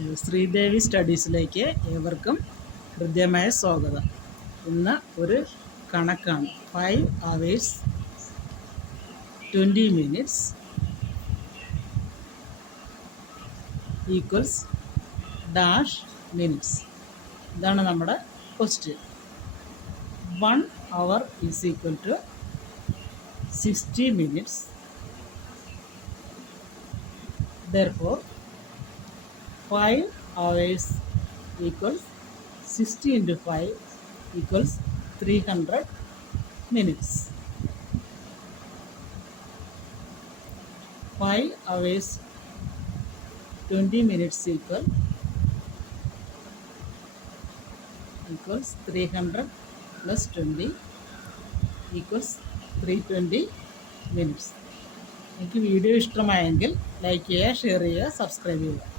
ശ്രീദേവി സ്റ്റഡീസിലേക്ക് ഏവർക്കും ഹൃദ്യമായ സ്വാഗതം. ഇന്ന് ഒരു കണക്കാണ്. 5 hours 20 minutes equals dash minutes. ഇതാണ് നമ്മുടെ question. 1 hour is equal to 60 minutes. Therefore 5 hours equals 60 into 5 equals 300 minutes. 5 hours 20 minutes equals 300 plus 20 equals 320 minutes. നിങ്ങൾക്ക് വീഡിയോ ഇഷ്ടമായെങ്കിൽ ലൈക്ക് ചെയ്യുക, ഷെയർ ചെയ്യുക, സബ്സ്ക്രൈബ് ചെയ്യുക.